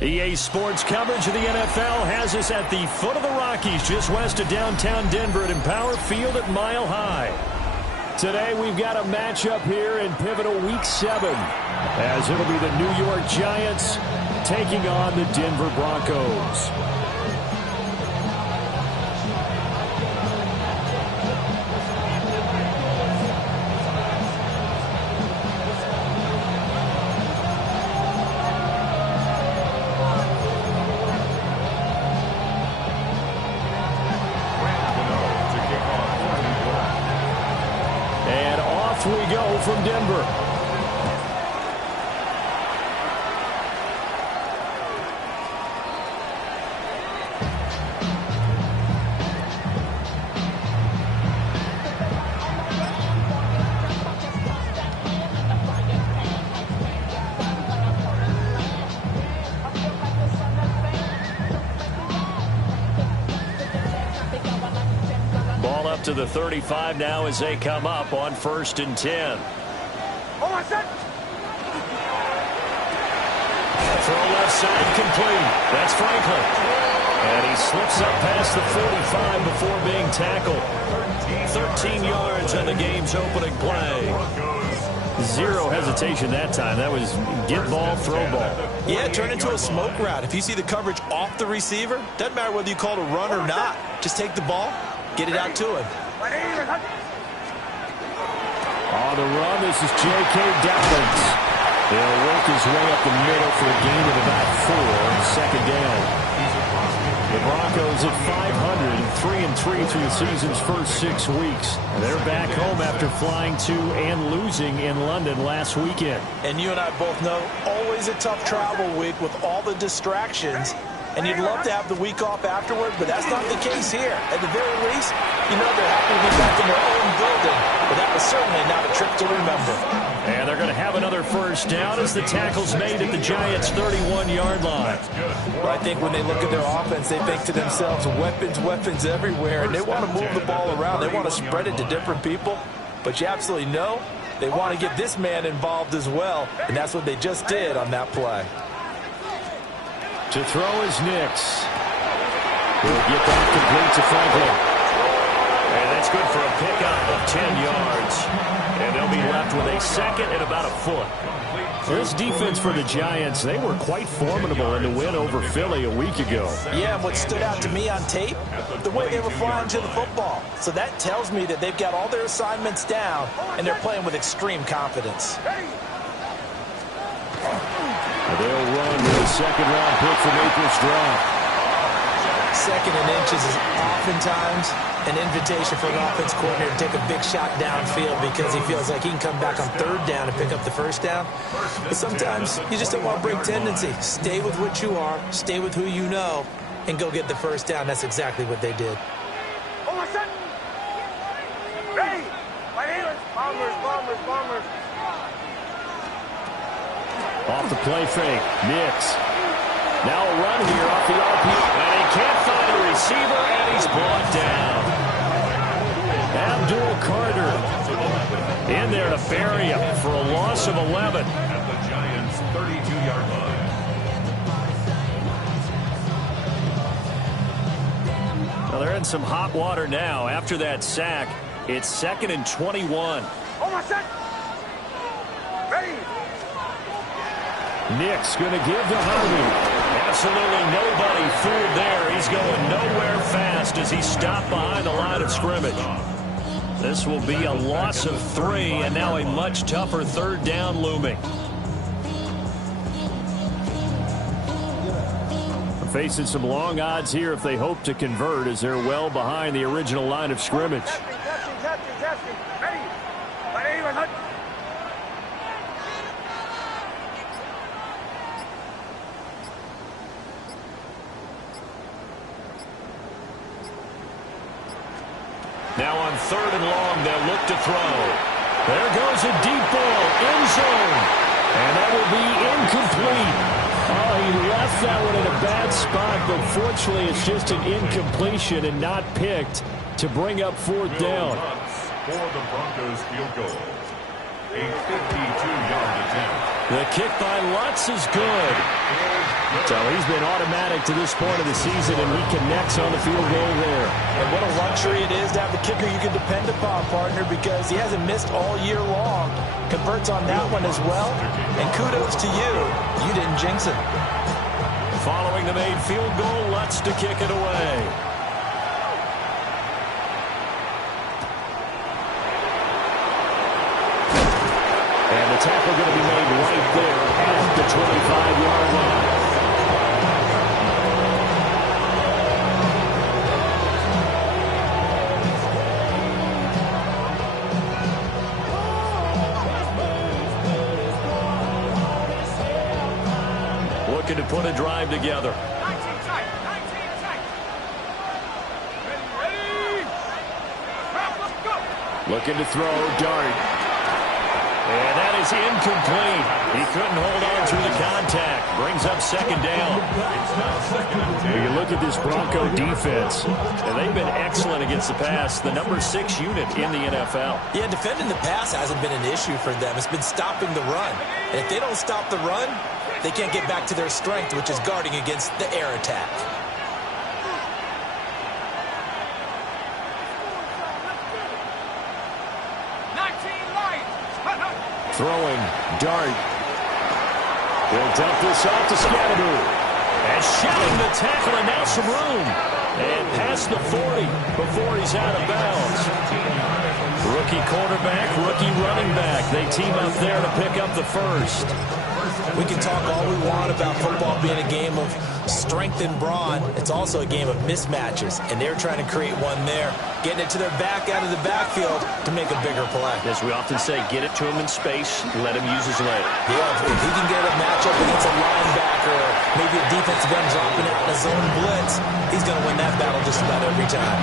EA Sports coverage of the NFL has us at the foot of the Rockies, just west of downtown Denver at Empower Field at Mile High. Today we've got a matchup here in pivotal Week 7, as it'll be the New York Giants taking on the Denver Broncos. We go from Denver. Ball up to the 35 now as they come up on 1st and 10. Throw left side complete. That's Franklin. And he slips up past the 45 before being tackled. 13 yards on the game's opening play. Zero hesitation that time. That was get ball, throw ball. Yeah, turn into a smoke route. If you see the coverage off the receiver, doesn't matter whether you call it a run or not. Just take the ball, get it out to him. On the run, this is J.K. Dobbins. He'll work his way up the middle for a gain of about 4, second down. The Broncos at 500, 3-3 through the season's first 6 weeks. They're back home after flying to and losing in London last weekend. And you and I both know, always a tough travel week with all the distractions. And you'd love to have the week off afterward, but that's not the case here. At the very least, you know they're happy to be back in their own building. But that was certainly not a trip to remember. And they're going to have another first down as the tackle's made at the Giants' 31-yard line. Well, I think when they look at their offense, they think to themselves, weapons, weapons everywhere. And they want to move the ball around. They want to spread it to different people. But you absolutely know they want to get this man involved as well. And that's what they just did on that play. To throw is Nix. He'll get that complete to Franklin. And that's good for a pickup of 10 yards. And they'll be left with a second and about a foot. This defense for the Giants, they were quite formidable in the win over Philly a week ago. Yeah, and what stood out to me on tape, the way they were flying to the football. So that tells me that they've got all their assignments down, and they're playing with extreme confidence. They'll run with a second-round pick from April's draft. Second and inches is oftentimes an invitation for an offense coordinator to take a big shot downfield because he feels like he can come back on 3rd down and pick up the first down. But sometimes you just don't want to break tendency. Stay with what you are, stay with who you know, and go get the first down. That's exactly what they did. Ready! Bombers. Off the play fake, Nix. Now a run here off the RP. And he can't find a receiver, and he's brought down. Abdul Carter in there to bury him for a loss of 11. At the Giants' 32-yard line. Well, they're in some hot water now. After that sack, it's 2nd and 21. Almost set. Ready. Nix going to give to Harvey. Absolutely nobody fooled there. He's going nowhere fast as he stopped behind the line of scrimmage. This will be a loss of 3, and now a much tougher 3rd down looming. Facing some long odds here if they hope to convert, as they're well behind the original line of scrimmage. Testing. Ready. Now on 3rd and long, they'll look to throw. There goes a deep ball, end zone. And that will be incomplete. Oh, he left that one in a bad spot, but fortunately it's just an incompletion and not picked to bring up 4th down. For the Broncos field goal. A 52-yard attempt. The kick by Lutz is good. So he's been automatic to this point of the season, and he connects on the field goal there. And what a luxury it is to have a kicker you can depend upon, partner, because he hasn't missed all year long. Converts on that one as well. And kudos to you. You didn't jinx it. Following the made field goal, Lutz to kick it away. And the tackle going to be made right there at the 25-yard line. Looking to put a drive together. 19 tight. 19 tight. Ready. Let's go. Looking to throw, Dart. And that is incomplete. He couldn't hold on through the contact. Brings up second down. When you look at this Bronco defense, and they've been excellent against the pass, the number 6 unit in the NFL. Yeah, defending the pass hasn't been an issue for them. It's been stopping the run. And if they don't stop the run, they can't get back to their strength, which is guarding against the air attack. Throwing, Dart. He'll dump this off to Scatteroo. And shouting the tackle, and now some room. And past the 40 before he's out of bounds. Rookie quarterback, rookie running back. They team up there to pick up the first. We can talk all we want about football being a game of strength and brawn. It's also a game of mismatches, and they're trying to create one there, getting it to their back out of the backfield to make a bigger play. As we often say, get it to him in space, let him use his leg. Yeah, if he can get a matchup against a linebacker, or maybe a defensive end dropping out in a zone blitz, he's going to win that battle just about every time.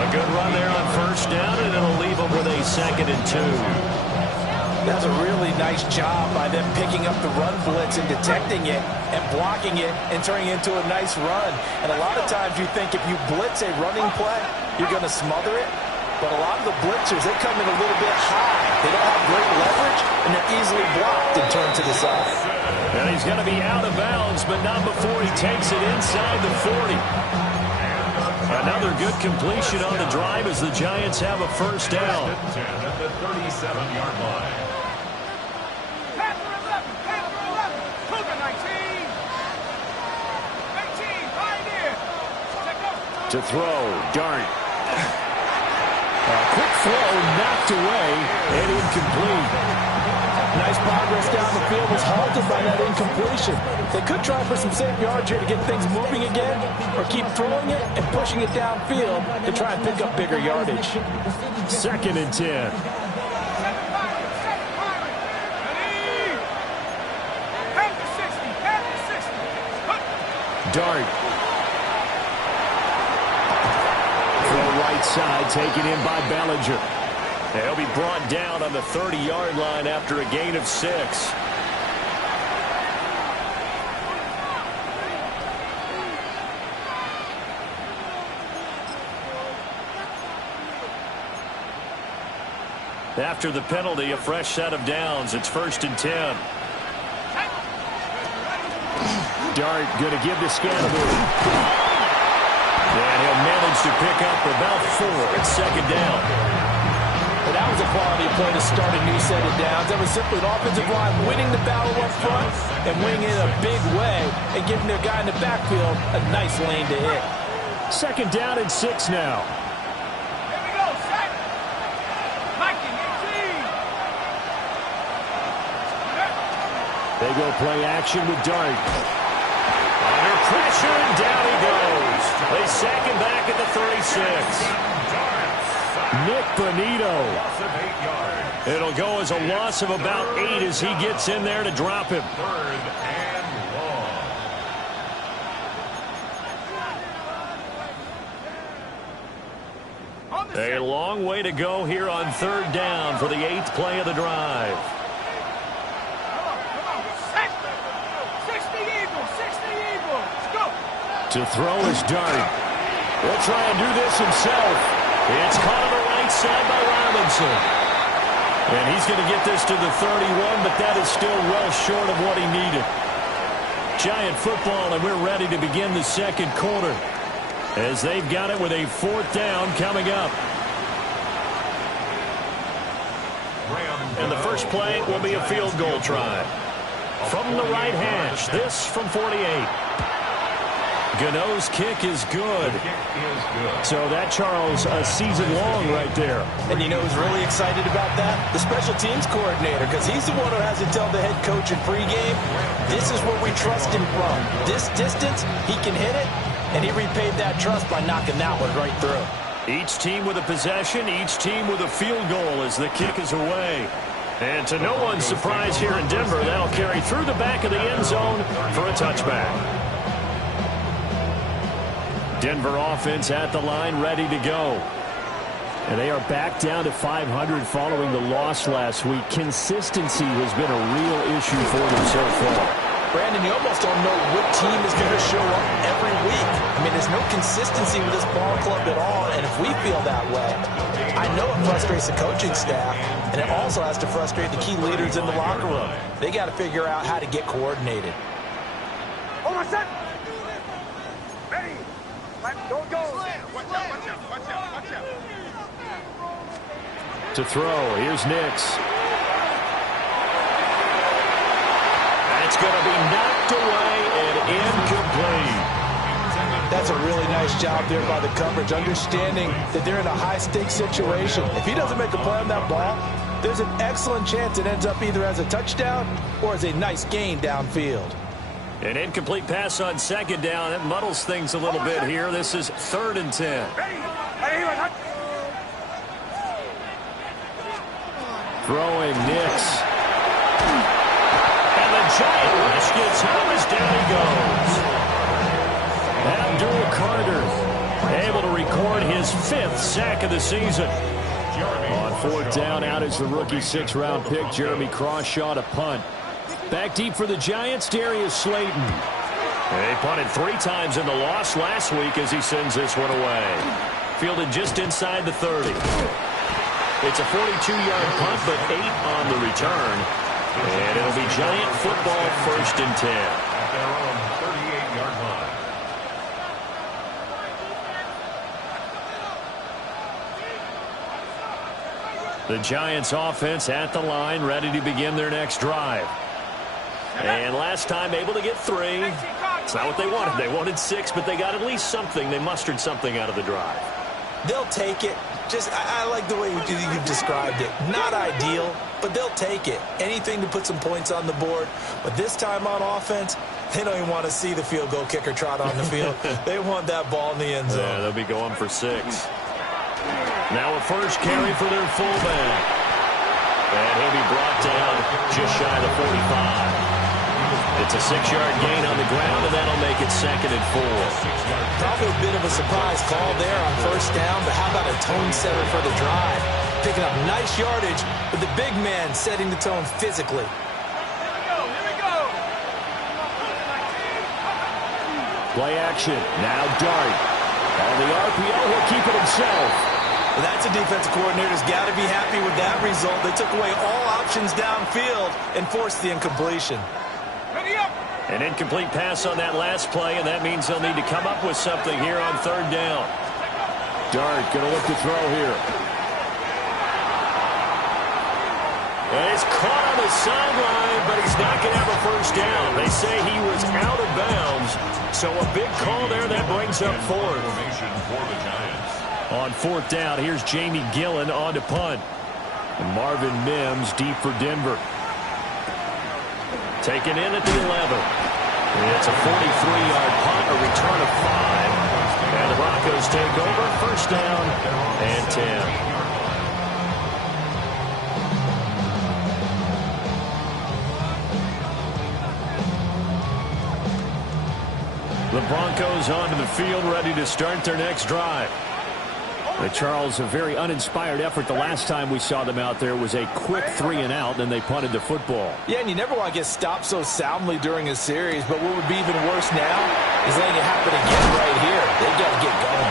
A good run there on first down, and it'll leave him with a 2nd and 2. That's a really nice job by them picking up the run blitz and detecting it and blocking it and turning it into a nice run. And a lot of times you think if you blitz a running play, you're going to smother it. But a lot of the blitzers, they come in a little bit high. They don't have great leverage, and they're easily blocked and turned to the side. And he's going to be out of bounds, but not before he takes it inside the 40. Another good completion on the drive as the Giants have a first down. At the 37-yard line. To throw, Dart. A quick throw knocked away and incomplete. Nice progress down the field was halted by that incompletion. They could try for some safe yards here to get things moving again, or keep throwing it and pushing it downfield to try and pick up bigger yardage. 2nd and 10. Dart. Right side taken in by Bellinger. He'll be brought down on the 30-yard line after a gain of 6. After the penalty, a fresh set of downs. It's 1st and 10. Dart going to give to Scatteroo. And he'll manage to pick up about 4 at 2nd down. Well, that was a quality play to start a new set of downs. That was simply an offensive line winning the battle up front and winning it in a big way and giving their guy in the backfield a nice lane to hit. 2nd down and 6 now. Here we go, set. Mikey, 18. They go play action with Dart. Under pressure, and down he goes. They sack him back at the 36. Nick Bonito. It'll go as a loss of about 8 as he gets in there to drop him. 3rd and long. A long way to go here on 3rd down for the 8th play of the drive. To throw is Dart. He'll try and do this himself. It's caught on the right side by Robinson. And he's going to get this to the 31, but that is still well short of what he needed. Giant football, and we're ready to begin the second quarter as they've got it with a 4th down coming up. And the first play will be a field goal try. From the right hash, this from 48. Gano's kick is good. So that, Charles, a season long right there. And you know who's really excited about that? The special teams coordinator, because he's the one who has to tell the head coach in pregame, this is where we trust him from. This distance, he can hit it, and he repaid that trust by knocking that one right through. Each team with a possession, each team with a field goal as the kick is away. And to no one's surprise here in Denver, that'll carry through the back of the end zone for a touchback. Denver offense at the line, ready to go. And they are back down to 500 following the loss last week. Consistency has been a real issue for them so far. Brandon, you almost don't know what team is going to show up every week. I mean, there's no consistency with this ball club at all, and if we feel that way, I know it frustrates the coaching staff, and it also has to frustrate the key leaders in the locker room. They got to figure out how to get coordinated. Over set. Ready. Don't go. Watch out. To throw, here's Nix. That's going to be knocked away and incomplete. That's a really nice job there by the coverage, understanding that they're in a high-stakes situation. If he doesn't make a play on that ball, there's an excellent chance it ends up either as a touchdown or as a nice gain downfield. An incomplete pass on 2nd down. It muddles things a little bit here. This is 3rd and 10. Throwing Nix. And the giant rush gets Thomas. Down he goes. Abdul Carter able to record his 5th sack of the season. On 4th down, out is the rookie 6th-round pick, Jeremy Crawshaw, to punt. Back deep for the Giants, Darius Slayton. They punted 3 times in the loss last week as he sends this one away. Fielded just inside the 30. It's a 42-yard punt, but 8 on the return. And it'll be Giant football, 1st and 10. At their own 38-yard line. The Giants offense at the line, ready to begin their next drive. And last time able to get 3. It's not what they wanted. They wanted 6, but they got at least something. They mustered something out of the drive. They'll take it. I like the way you've described it. Not ideal, but they'll take it. Anything to put some points on the board. But this time on offense, they don't even want to see the field goal kicker trot on the field. They want that ball in the end zone. Yeah, they'll be going for 6. Now a first carry for their fullback. And he'll be brought down just shy of the 45. It's a 6-yard gain on the ground, and that'll make it 2nd and 4. Probably a bit of a surprise call there on 1st down, but how about a tone setter for the drive? Picking up nice yardage, but the big man setting the tone physically. Here we go. Play action. Now Dart. On the RPO, he'll keep it himself. Well, that's a defensive coordinator's got to be happy with that result. They took away all options downfield and forced the incompletion. Ready up. An incomplete pass on that last play, and that means they'll need to come up with something here on 3rd down. Dart going to look to throw here. And it's caught on the sideline, but he's not going to have a 1st down. They say he was out of bounds, so a big call there that brings up 4th. For the Giants. On 4th down, here's Jamie Gillen on to punt. And Marvin Mims deep for Denver. Taken in at the 11. It's a 43-yard punt, a return of 5. And the Broncos take over, 1st down and 10. The Broncos onto the field, ready to start their next drive. Charles, a very uninspired effort the last time we saw them out there was a quick 3-and-out, and they punted the football. Yeah, and you never want to get stopped so soundly during a series, but what would be even worse now is letting it happen again right here. They've got to get going.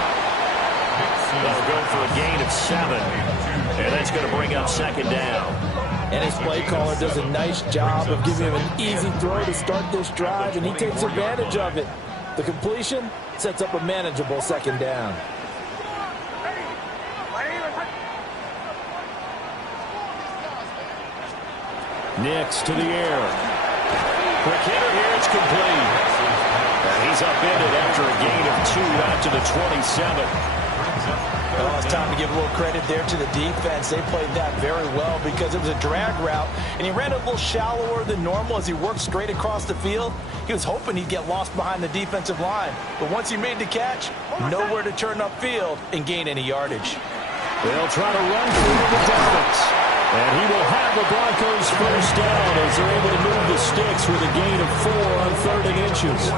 They'll go for a gain of 7. And And that's going to bring up second down. And his play caller does a nice job of giving him an easy throw to start this drive, and he takes advantage of it. The completion sets up a manageable second down. Nix to the air. Quick hitter here, it's complete. And he's upended after a gain of 2 out to the 27. Well, it's time to give a little credit there to the defense. They played that very well because it was a drag route, and he ran a little shallower than normal as he worked straight across the field. He was hoping he'd get lost behind the defensive line, but once he made the catch, nowhere to turn upfield and gain any yardage. They'll try to run through the distance. And he will have the Broncos first down as they're able to move the sticks with a gain of 4 on 3rd and inches.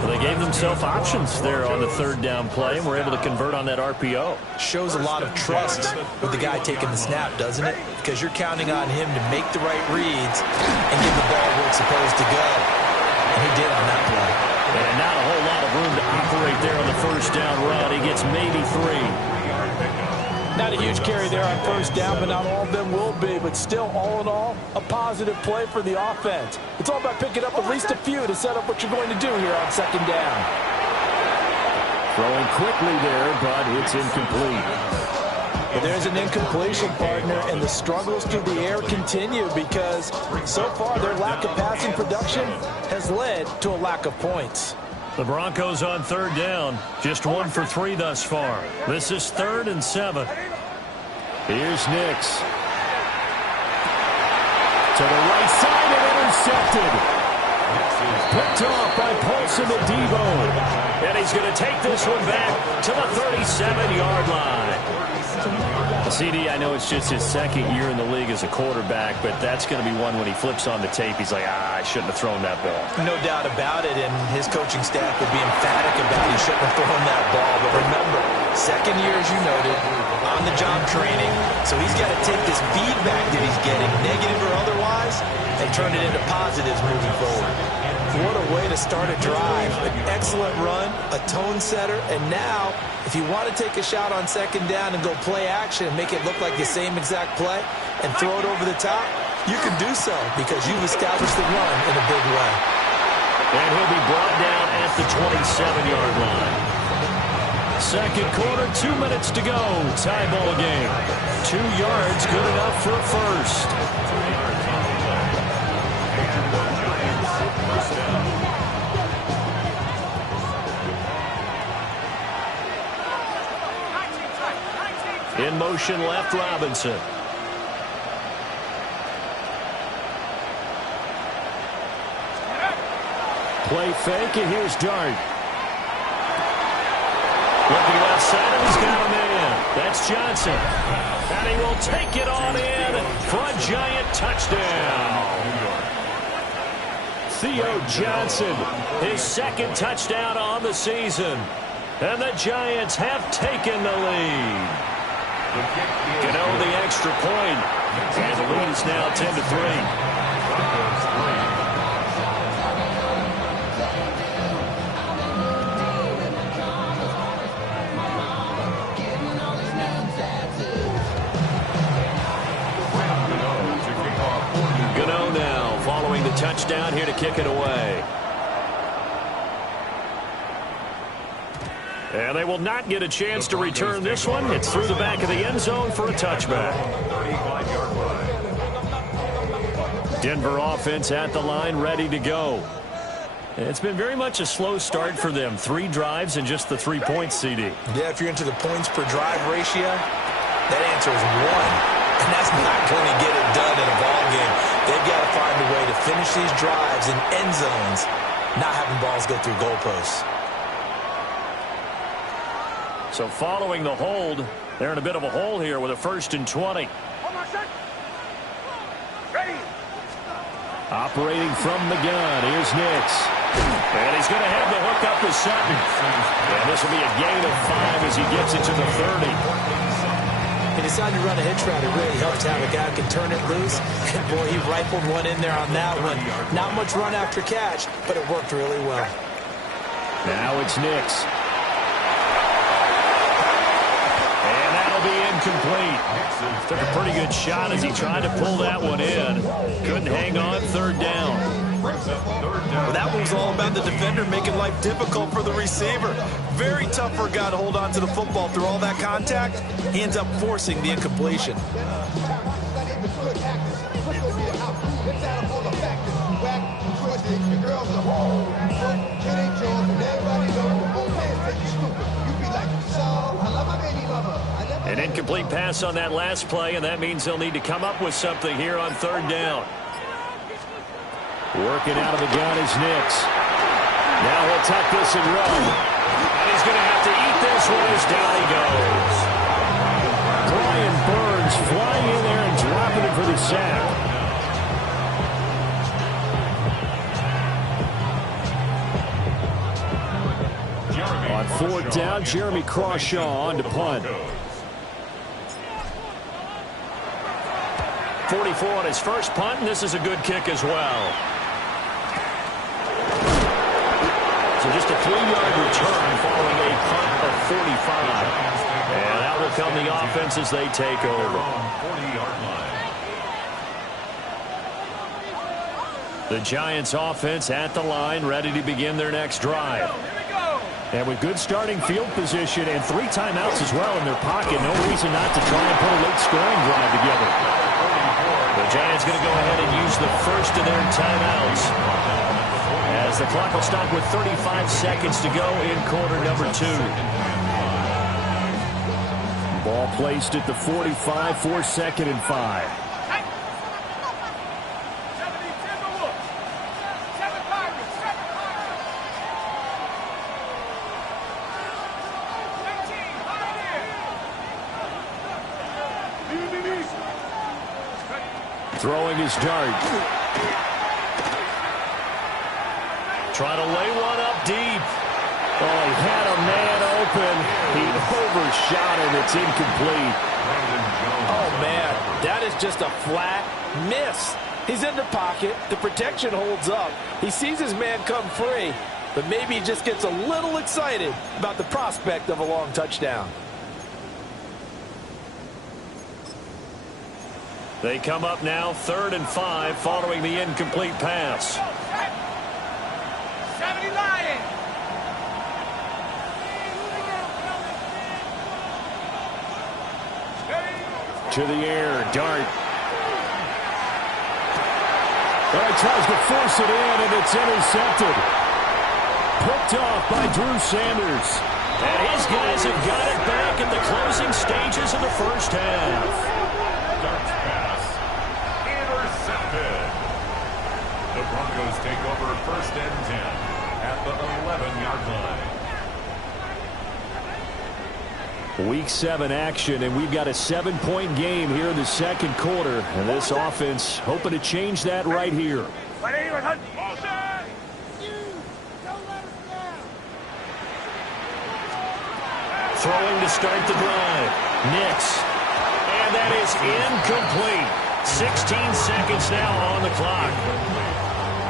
Well, they gave themselves options there on the 3rd down play and were able to convert on that RPO. Shows a lot of trust with the guy taking the snap, doesn't it? Because you're counting on him to make the right reads and give the ball where it's supposed to go. And he did on that play. And not a whole lot of room to operate there on the first down run. He gets maybe 3. Not a huge carry there on first down, but not all of them will be. But still, all in all, a positive play for the offense. It's all about picking up at least a few to set up what you're going to do here on second down. Throwing quickly there, but it's incomplete. But there's an incompletion, partner, and the struggles through the air continue because so far their lack of passing production has led to a lack of points. The Broncos on 3rd down. Just 1 for 3 thus far. This is 3rd and 7. Here's Nix. To the right side and intercepted. Picked off by Paulson to Debo. And he's going to take this one back to the 37-yard line. CD, I know it's just his 2nd year in the league as a quarterback, but that's going to be one when he flips on the tape. He's like, I shouldn't have thrown that ball. No doubt about it, and his coaching staff would be emphatic about he shouldn't have thrown that ball. But remember, 2nd year, as you noted, on-the-job training, so he's got to take this feedback that he's getting, negative or otherwise, and turn it into positives moving forward. What a way to start a drive. An excellent run, a tone setter, and now, if you want to take a shot on second down and go play action and make it look like the same exact play and throw it over the top, you can do so because you've established the run in a big way. And he'll be brought down at the 27-yard line. 2nd quarter, 2 minutes to go. Tie ball game. 2 yards, good enough for a first. In motion left, Robinson. Play fake, and here's Dart. Looking left side, and he's got a man. That's Johnson. And he will take it on in for a giant touchdown. Theo Johnson, his 2nd touchdown on the season. And the Giants have taken the lead. Gano the extra point. And the lead is now 10-3. Gano now following the touchdown here to kick it away. And they will not get a chance to return this one. It's through the back of the end zone for a touchback. Denver offense at the line, ready to go. It's been very much a slow start for them. 3 drives and just the 3 points, CD. Yeah, if you're into the points per drive ratio, that answer is 1. And that's not going to get it done in a ball game. They've got to find a way to finish these drives in end zones, not having balls go through goalposts. So following the hold, they're in a bit of a hole here with a 1st and 20. Ready. Operating from the gun, here's Nix. And he's going to have the hook up to Sutton. And this will be a gain of 5 as he gets it to the 30. He decided to run a hitch route. It really helps to have a guy who can turn it loose. And boy, he rifled one in there on that one. Not much run after catch, but it worked really well. Now it's Nix. And that'll be incomplete. Took a pretty good shot as he tried to pull that one in. Couldn't hang on, third down. Well, that one was all about the defender making life difficult for the receiver. Very tough for a guy to hold on to the football through all that contact. He ends up forcing the incompletion. An incomplete pass on that last play, and that means they'll need to come up with something here on third down. Working out of the gun is Nix. Now he'll tuck this and run. And he's going to have to eat this one as down he goes. Brian Burns flying in there and dropping it for the sack. On fourth down, Jeremy Crawshaw on to punt. 44 on his first punt, and this is a good kick as well. So just a 3-yard return following a punt of 45. And out will come the offense as they take over. The Giants offense at the line, ready to begin their next drive. And with good starting field position and 3 timeouts as well in their pocket, no reason not to try and put a late scoring drive together. The Giants going to go ahead and use the first of their timeouts, as the clock will stop with 35 seconds to go in quarter number 2. Ball placed at the 45 for 2nd and 5. Throwing his dart. Trying to lay one up deep. Oh, he had a man open. He overshot it. It's incomplete. Oh, man, that is just a flat miss. He's in the pocket. The protection holds up. He sees his man come free, but maybe he just gets a little excited about the prospect of a long touchdown. They come up now 3rd and 5 following the incomplete pass. 70 Lions. To the air, dart. Well, he tries to force it in, and it's intercepted. Picked off by Drew Sanders. And his guys have got it back in the closing stages of the first half. Darts pass. Intercepted. The Broncos take over 1st and 10 at the 11-yard line. Week 7 action, and we've got a 7-point game here in the second quarter. And this offense hoping to change that right here. Throwing to start the drive. Nix. And that is incomplete. 16 seconds now on the clock.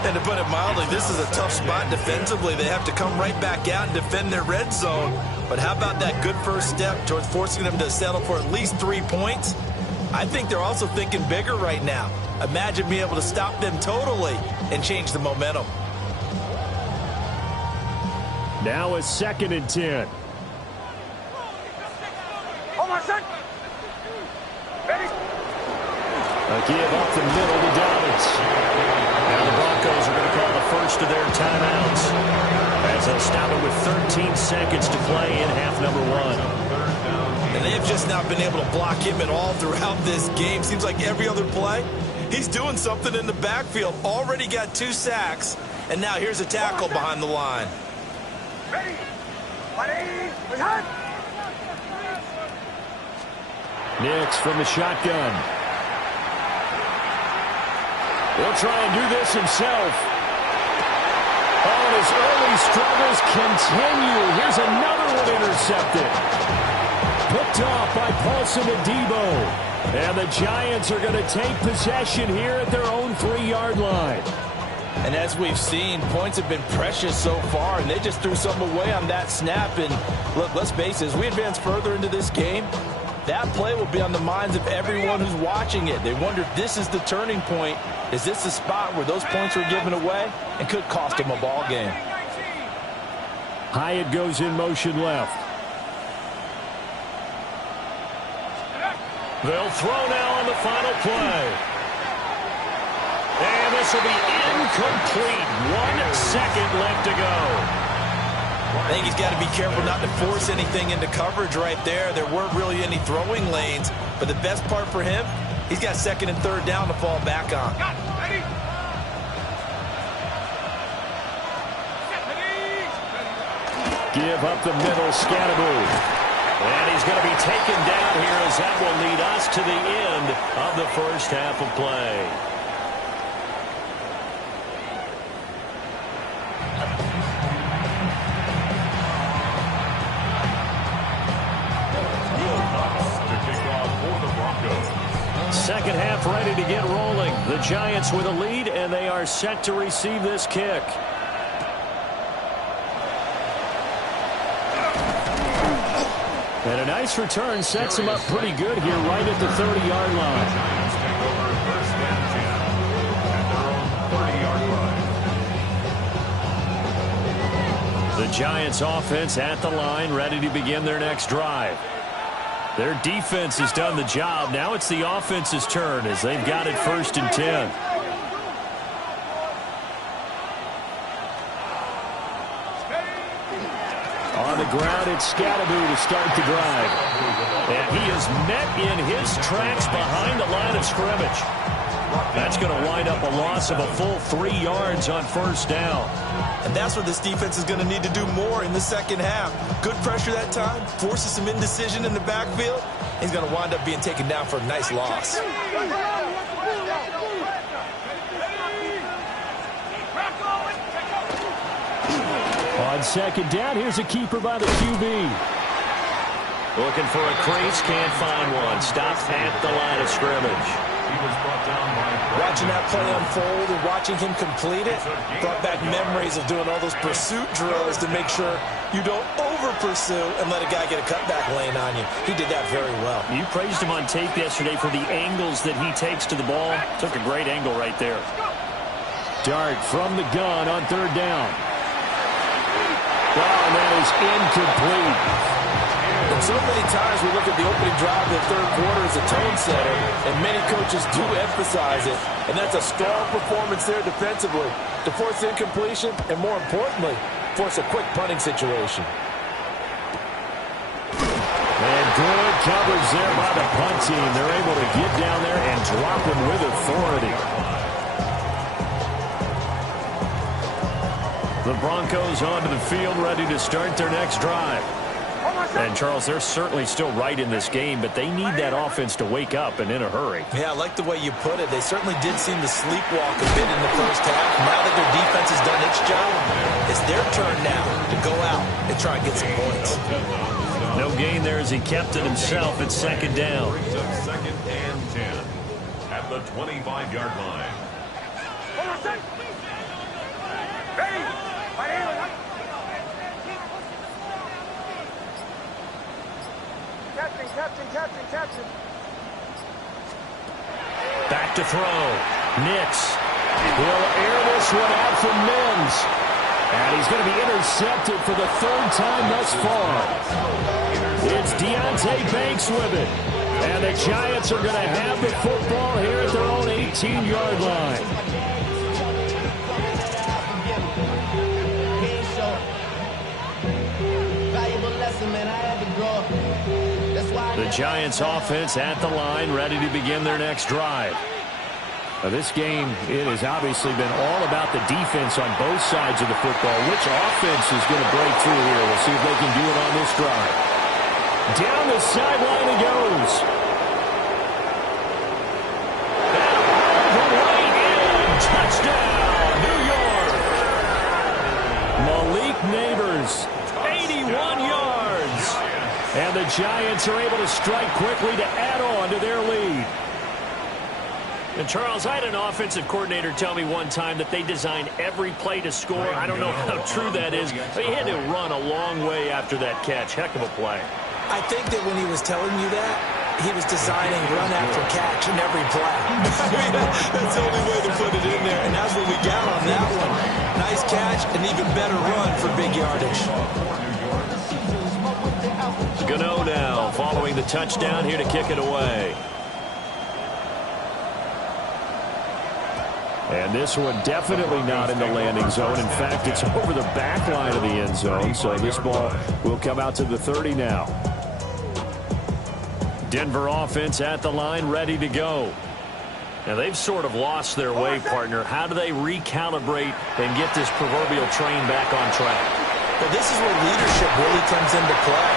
And to put it mildly, this is a tough spot defensively. They have to come right back out and defend their red zone. But how about that good first step towards forcing them to settle for at least 3 points? I think they're also thinking bigger right now. Imagine being able to stop them totally and change the momentum. Now a 2nd and 10. A give up the middle to Dobbins. Now the Broncos are going to call the first of their timeouts, as they'll stop it with 13 seconds to play in half number 1. And they've just not been able to block him at all throughout this game. Seems like every other play, he's doing something in the backfield. Already got 2 sacks, and now here's a tackle behind the line. Ready. Nix from the shotgun. He'll try and do this himself. Oh, and his early struggles continue. Here's another one intercepted. Picked off by Paulson Adebo. And the Giants are going to take possession here at their own 3-yard line. And as we've seen, points have been precious so far, and they just threw some away on that snap. And look, let's face it, as we advance further into this game, That play will be on the minds of everyone who's watching it. They wonder if this is the turning point. Is this the spot where those points were given away and could cost them a ball game? Hyatt goes in motion left. They'll throw now on the final play. And this will be incomplete. 1 second left to go. I think he's got to be careful not to force anything into coverage right there. There weren't really any throwing lanes, but the best part for him, he's got 2nd and 3rd down to fall back on. Give up the middle, Scatteroo. And he's going to be taken down here as that will lead us to the end of the first half of play. Second half ready to get rolling. The Giants with a lead, and they are set to receive this kick. And a nice return sets him up pretty good here right at the 30-yard line. Giants take over 1st and 10 at their own 30-yard line. The Giants offense at the line, ready to begin their next drive. Their defense has done the job. Now it's the offense's turn as they've got it 1st and 10. On the ground, it's Scatteroo to start the drive. And he is met in his tracks behind the line of scrimmage. That's going to wind up a loss of a full 3 yards on 1st down. And that's what this defense is going to need to do more in the second half. Good pressure that time, forces some indecision in the backfield. He's going to wind up being taken down for a nice loss. On 2nd down, here's a keeper by the QB. Looking for a crease, can't find one. Stopped at the line of scrimmage. He was brought down by Watching that play unfold and watching him complete it brought back memories of doing all those pursuit drills to make sure you don't over-pursue and let a guy get a cutback lane on you. He did that very well. You praised him on tape yesterday for the angles that he takes to the ball. Took a great angle right there. Dart from the gun on 3rd down. Oh, and that is incomplete. And so many times we look at the opening drive of the 3rd quarter as a tone setter, and many coaches do emphasize it, and that's a strong performance there defensively to force incompletion and, more importantly, force a quick punting situation. And good coverage there by the punt team. They're able to get down there and drop him with authority. The Broncos onto the field ready to start their next drive. And, Charles, they're certainly still right in this game, but they need that offense to wake up and in a hurry. Yeah, I like the way you put it. They certainly did seem to sleepwalk a bit in the first half. Now that their defense has done its job, it's their turn now to go out and try and get some points. No gain there as he kept it himself at 2nd down. brings up 2nd and 10 at the 25-yard line. Captain. Back to throw. Nix. He'll air this one out for Mims. And he's going to be intercepted for the 3rd time thus far. It's Deontay Banks with it. And the Giants are going to have the football here at their own 18-yard line. The Giants offense at the line, ready to begin their next drive. Now, this game, it has obviously been all about the defense on both sides of the football. Which offense is going to break through here? We'll see if they can do it on this drive. Down the sideline he goes. And all the way in. Touchdown, New York. Malik Neighbors, 81 yards. And the Giants are able to strike quickly to add on to their lead. And, Charles, I had an offensive coordinator tell me one time that they design every play to score. I don't know how true that is, but he had to run a long way after that catch. Heck of a play. I think that when he was telling you that, he was designing run after catch in every play. I mean, that's the only way to put it in there, and that's what we got on that one. Nice catch, an even better run for big yardage. Gano now following the touchdown here to kick it away. And this one definitely not in the landing zone. In fact, it's over the back line of the end zone. So this ball will come out to the 30 now. Denver offense at the line, ready to go. Now they've sort of lost their way, partner. How do they recalibrate and get this proverbial train back on track? Well, this is where leadership really comes into play.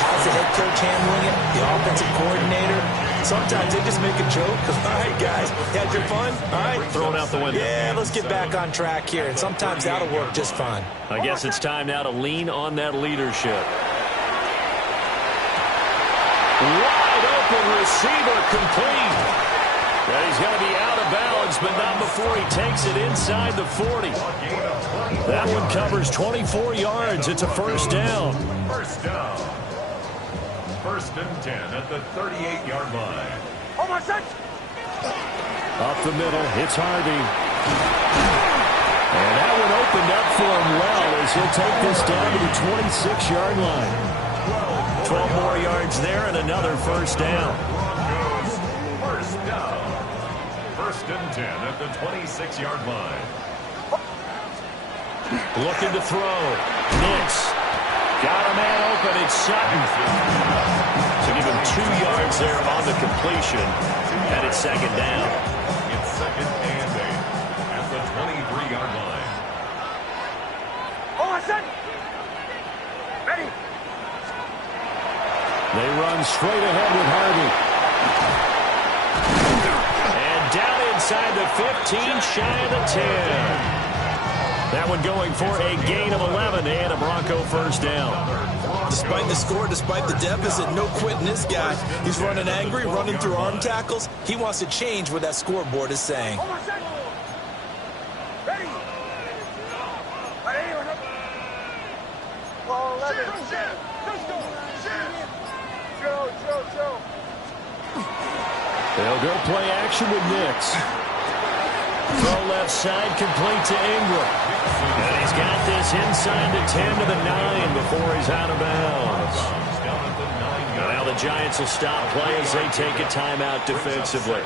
How's the head coach handling it? The offensive coordinator? Sometimes they just make a joke. All right, guys, had your fun? All right. Thrown out the window. Yeah, let's get back on track here. And sometimes that'll work just fine. I guess it's time now to lean on that leadership. Wide open receiver complete. And he's going to be out of bounds, but not before he takes it inside the 40. That one covers 24 yards. It's a first down. First down. First and 10 at the 38-yard line. Up the middle, it's Harvey. And that one opened up for him well as he'll take this down to the 26-yard line. 12 more yards there and another first down. First down. First and 10 at the 26-yard line. Looking to throw. Nix. Got a man open. It's Sutton. So give him 2 yards there on the completion. And it's second down. It's second and 8 at the 23-yard line. Ready. They run straight ahead with Harvey. And down inside the 15, shy of the 10. That one going for a gain of 11 and a Bronco first down. Despite the score, despite the deficit, no quitting this guy. He's running angry, running through arm tackles. He wants to change what that scoreboard is saying. Ready. Ball 11. They'll go play action with Nix. Throw left side, complete to Ingram. And he's got this inside the 10 to the 9 before he's out of bounds. Now the Giants will stop play as they take a timeout defensively.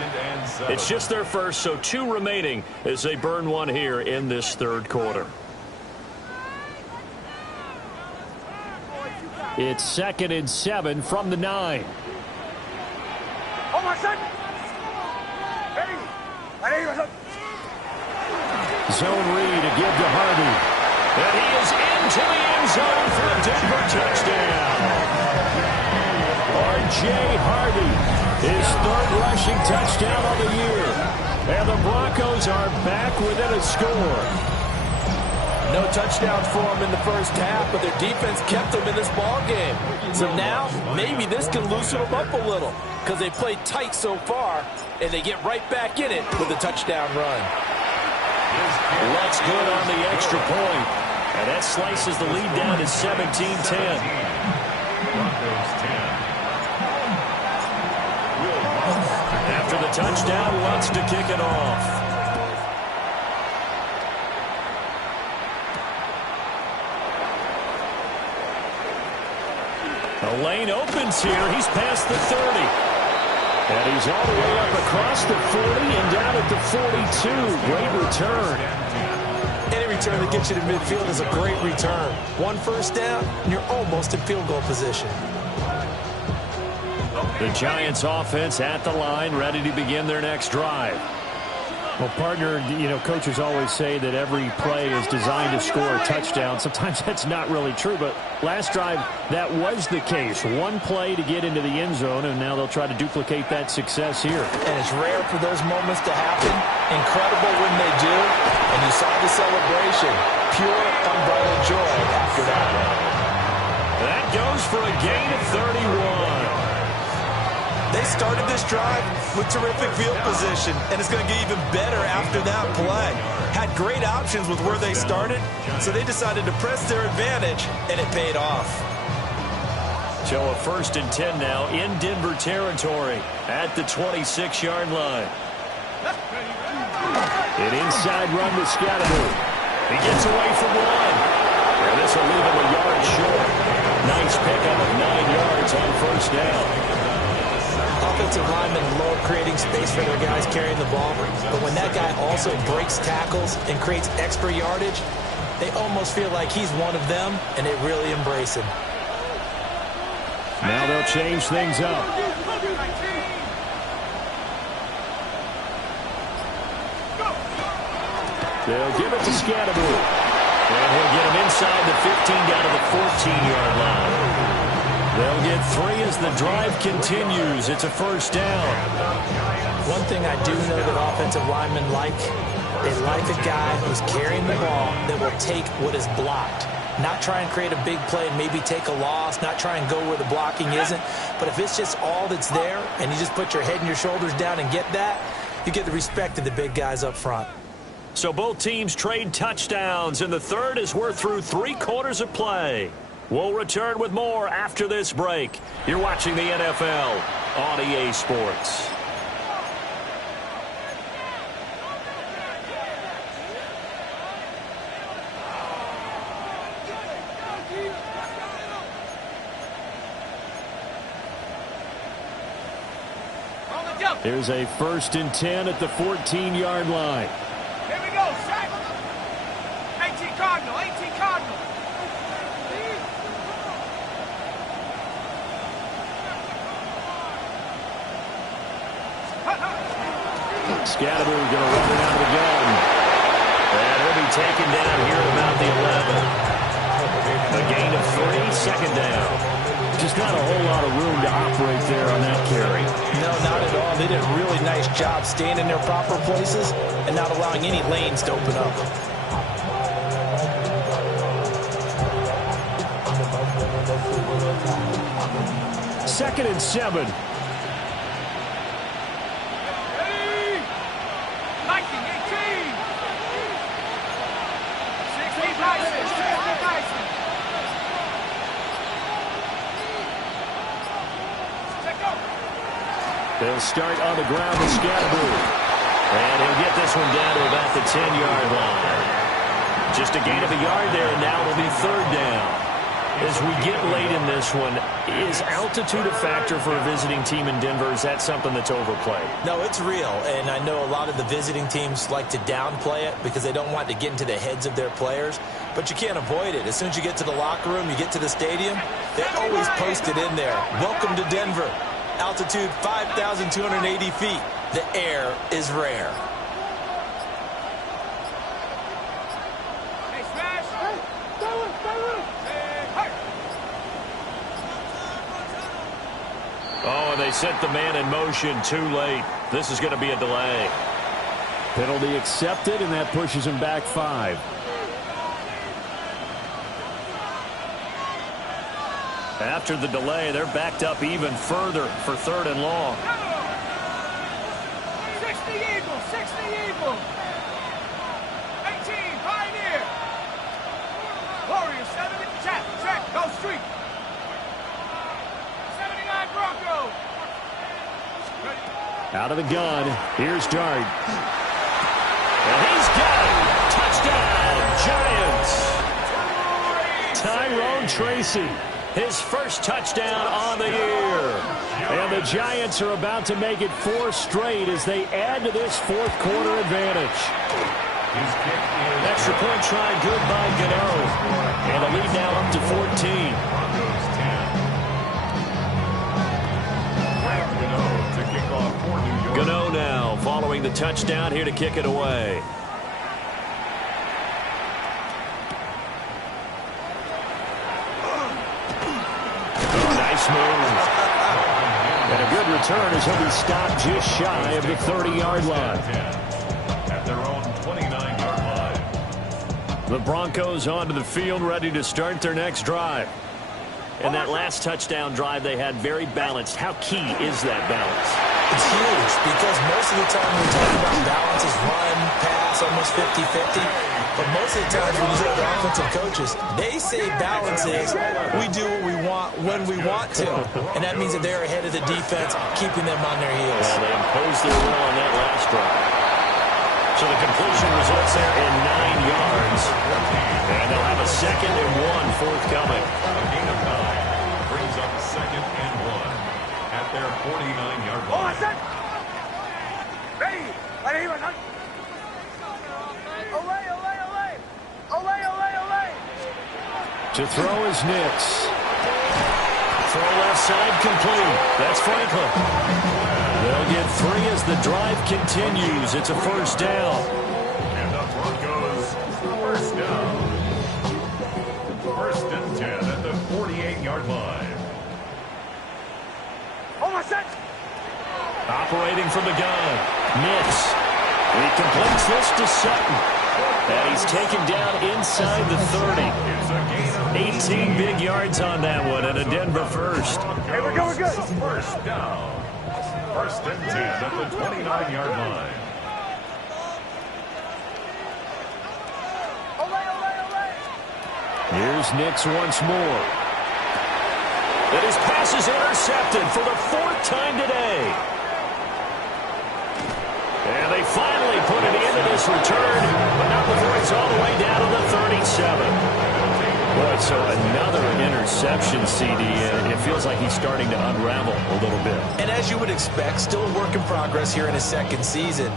It's just their first, so 2 remaining as they burn one here in this third quarter. It's 2nd and 7 from the 9. Zone read to give to Harvey. And he is into the end zone for a Denver touchdown. R.J. Harvey, his 3rd rushing touchdown of the year. And the Broncos are back within a score. No touchdowns for them in the first half, but their defense kept them in this ball game. So now, maybe this can loosen them up a little because they played tight so far, and they get right back in it with a touchdown run. Looks good on the extra point. And that slices the lead down to 17-10. Broncos 10. After the touchdown, wants to kick it off. The lane opens here. He's past the 30. And he's all the way up across the 40 and down at the 42. Great return. Any return that gets you to midfield is a great return. 1 first down, and you're almost in field goal position. The Giants offense at the line, ready to begin their next drive. Well, partner, you know, coaches always say that every play is designed to score a touchdown. Sometimes that's not really true, but last drive, that was the case. 1 play to get into the end zone, and now they'll try to duplicate that success here. And it's rare for those moments to happen. Incredible when they do. And you saw the celebration. Pure, unbridled joy after that. That goes for a gain of 31. They started this drive with terrific field position, and it's going to get even better after that play. Had great options with where they started, so they decided to press their advantage, and it paid off. So a 1st and 10 now in Denver territory at the 26-yard line. An inside run to Scatterby. He gets away from one. And this will leave him a yard short. Nice pickup of 9 yards on 1st down. Offensive linemen love creating space for their guys carrying the ball. But when that guy also breaks tackles and creates extra yardage, they almost feel like he's one of them, and they really embrace him. Now they'll change things up. They'll give it to Scatterby. And he'll get him inside the 15 down to the 14-yard line. They'll get 3 as the drive continues. It's a 1st down. One thing I do know that offensive linemen like, they like a guy who's carrying the ball that will take what is blocked. Not try and create a big play and maybe take a loss, not try and go where the blocking isn't. But if it's just all that's there and you just put your head and your shoulders down and get that, you get the respect of the big guys up front. So both teams trade touchdowns, and the third as we're through 3 quarters of play. We'll return with more after this break. You're watching the NFL on EA Sports. Here's a 1st and 10 at the 14-yard line. Here we go, Shaq. 18 Cardinal, 18 Cardinal. Scatterby going to run it out of the gun. And he'll be taken down here at about the 11. A gain of 3, 2nd down. Just not a whole lot of room to operate there on that carry. No, not at all. They did a really nice job staying in their proper places and not allowing any lanes to open up. Second and 7. Ready? 19, 18. 16, Tyson, 16, Tyson. They'll start on the ground with Scatterby. And he'll get this one down to about the 10-yard line. Just a gain of a yard there, and now it'll be 3rd down. As we get late in this one, is altitude a factor for a visiting team in Denver? Is that something that's overplayed? No, it's real, and I know a lot of the visiting teams like to downplay it because they don't want to get into the heads of their players, but you can't avoid it. As soon as you get to the locker room, you get to the stadium, they always post it in there. Welcome to Denver. Altitude 5,280 feet. The air is rare. Hey, Smash. Hey, Oh, and they sent the man in motion too late. This is going to be a delay. Penalty accepted, and that pushes him back 5. After the delay, they're backed up even further for 3rd and long. 60 Eagle, 60 Eagle. 18 Pioneer. Warrior 70, check, go street. 79 Bronco. Out of the gun, here's Dart. And he's got it. Touchdown, Giants. Tyrone Tracy. His first touchdown on the year. And the Giants are about to make it 4 straight as they add to this 4th quarter advantage. Extra point try good by Gano. And the lead now up to 14. Gano now following the touchdown here to kick it away. Move. And a good return as he'll be stopped just shy of the 30-yard line. At their own 29-yard line. The Broncos onto the field ready to start their next drive. And that last touchdown drive they had, very balanced. How key is that balance? It's huge because most of the time we talk about balance is run, pass, almost 50-50. But most of the times when you look at offensive coaches, they say balance is we do what we want when we want to. And that means that they're ahead of the defense, keeping them on their heels. Yeah, they imposed their will on that last drive. So the completion results there in 9 yards. And they'll have a 2nd and 1 forthcoming. A gain of 9 brings up 2nd and 1 at their 49-yard line. To throw is Nix. Throw left side complete. That's Franklin. They'll get 3 as the drive continues. It's a first down. And the Broncos, first down. 1st and 10 at the 48-yard line. Operating from the gun. Nix. He completes this to Sutton. And he's taken down inside the 30. It's a gain of 18 big yards on that one, and a Denver first. Hey, we're good. First down. 1st and 10 at the 29-yard line. Here's Nix once more. And his pass is intercepted for the 4th time today. And they finally put an end to this return, but not before it's all the way down to the 37. Boy, so another interception, CD. It feels like he's starting to unravel a little bit. And as you would expect, still a work in progress here in his 2nd season.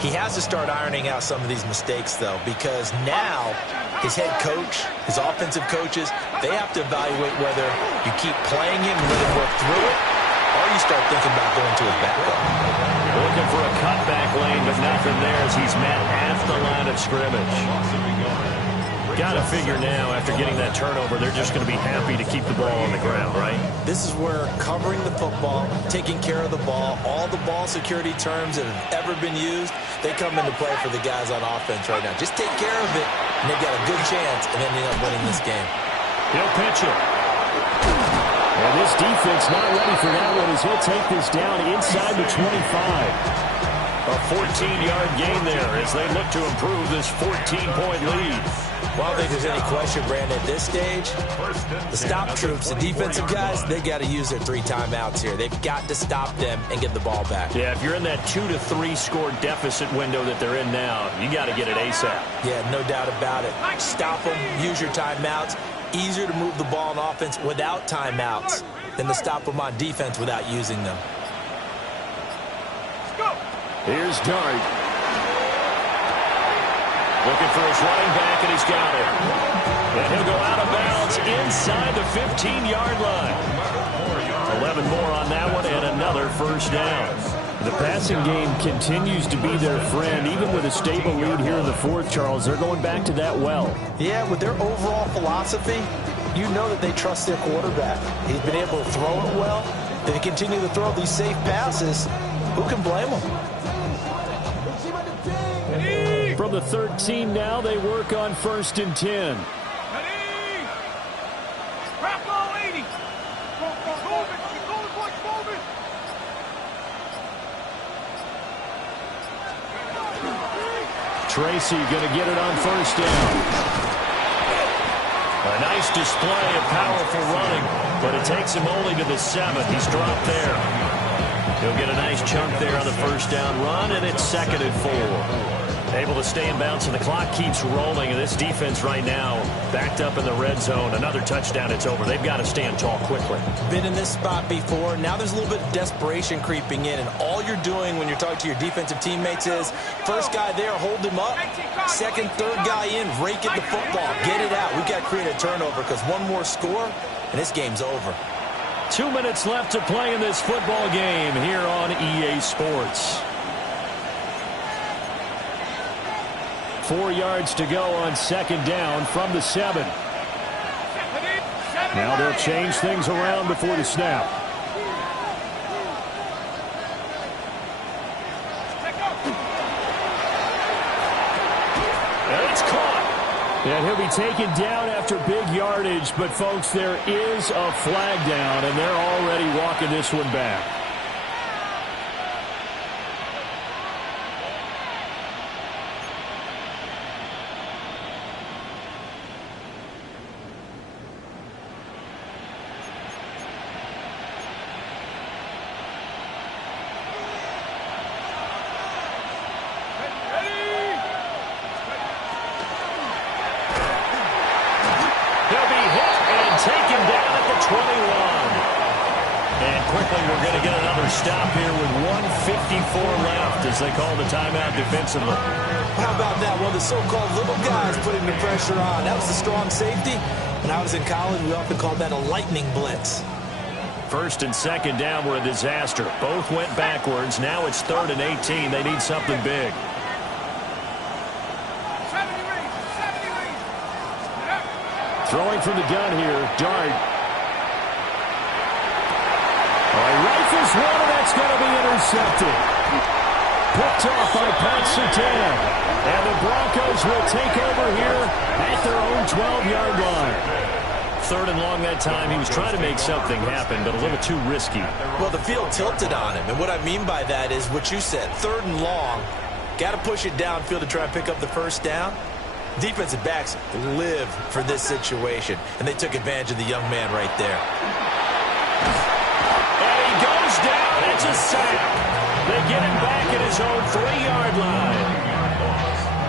He has to start ironing out some of these mistakes, though, because now his head coach, his offensive coaches, they have to evaluate whether you keep playing him and let him work through it, or you start thinking about going to his backup. Looking for a cutback lane, but nothing there as he's met at the line of scrimmage. Got to figure now, after getting that turnover, they're just going to be happy to keep the ball on the ground, right? This is where covering the football, taking care of the ball, all the ball security terms that have ever been used, they come into play for the guys on offense right now. Just take care of it, and they've got a good chance of ending up winning this game. He'll pitch it. And this defense not ready for that one as he'll take this down inside the 25. A 14-yard gain there as they look to improve this 14-point lead. Well, I don't think there's any question, Brandon, at this stage, the stop troops, the defensive guys, they got to use their 3 timeouts here. They've got to stop them and get the ball back. Yeah, if you're in that 2 to 3 score deficit window that they're in now, you got to get it ASAP. Yeah, no doubt about it. Stop them, use your timeouts. Easier to move the ball on offense without timeouts than to stop them on defense without using them. Here's Dart. Looking for his running back, and he's got it. And he'll go out of bounds inside the 15-yard line. 11 more on that one, and another first down. The passing game continues to be their friend. Even with a stable lead here in the 4th, Charles, they're going back to that well. Yeah, with their overall philosophy, you know that they trust their quarterback. He's been able to throw it well. They continue to throw these safe passes. Who can blame them? From the 13 now, they work on 1st and 10. Tracy going to get it on 1st down. A nice display of powerful running, but it takes him only to the 7. He's dropped there. He'll get a nice chunk there on the 1st down run, and it's 2nd and 4. Able to stay in bounds, and the clock keeps rolling. And this defense right now backed up in the red zone. Another touchdown, it's over. They've got to stand tall quickly. Been in this spot before. Now there's a little bit of desperation creeping in, and all you're doing when you're talking to your defensive teammates is first guy there, hold him up. Second, third guy in, rake at the football. Get it out. We've got to create a turnover because one more score, and this game's over. 2 minutes left to play in this football game here on EA Sports. 4 yards to go on 2nd down from the 7. Now they'll change things around before the snap. And it's caught. And he'll be taken down after big yardage, but, folks, there is a flag down, and they're already walking this one back. Taken down at the 21. And quickly we're going to get another stop here with 1:54 left as they call the timeout defensively. How about that? One of the so-called little guys putting the pressure on. That was the strong safety. When I was in college, we often called that a lightning blitz. First and second down were a disaster. Both went backwards. Now it's 3rd and 18. They need something big. Throwing from the gun here, Dart. Rifles one, and that's going to be intercepted. Picked off by Pat Surtain. And the Broncos will take over here at their own 12-yard line. 3rd and long that time. He was trying to make something happen, but a little too risky. Well, the field tilted on him, and what I mean by that is what you said, 3rd and long. Got to push it downfield to try and pick up the first down. Defensive backs live for this situation, and they took advantage of the young man right there. And he goes down. It's a sack. They get him back at his own 3-yard line.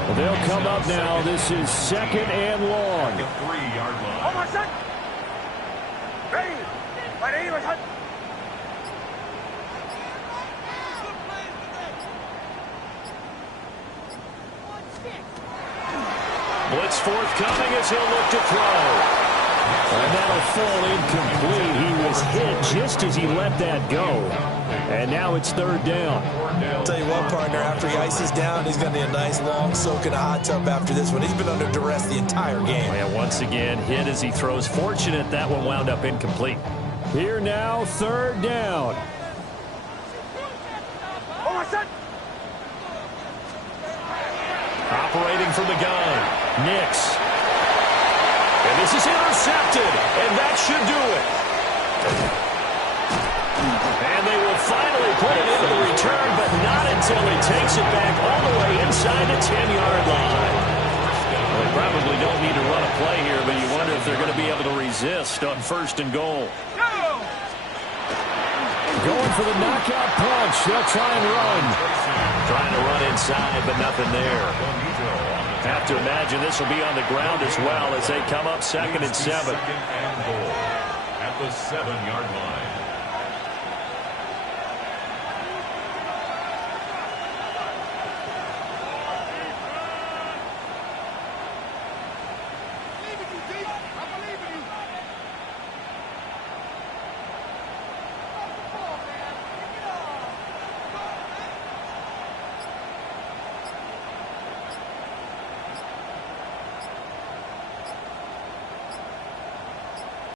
Well, they'll come up now. This is 2nd and long. 3-yard line. Hold on, son. Ready. Ready. Blitz forthcoming as he'll look to throw. And that'll fall incomplete. He was hit just as he let that go. And now it's 3rd down. I'll tell you what, partner, after he ices down, he's going to need a nice long soak in a hot tub after this one. He's been under duress the entire game. And once again, hit as he throws. Fortunate that one wound up incomplete. Here now, 3rd down. Hold on, son. Operating from the gun. Nix. And this is intercepted. And that should do it. And they will finally put it into the return, but not until he takes it back all the way inside the 10-yard line. Well, they probably don't need to run a play here, but you wonder if they're going to be able to resist on 1st and goal. Going for the knockout punch. They'll try and run. Trying to run inside, but nothing there. Have to imagine this will be on the ground as well as they come up 2nd and 7. At the 7-yard line.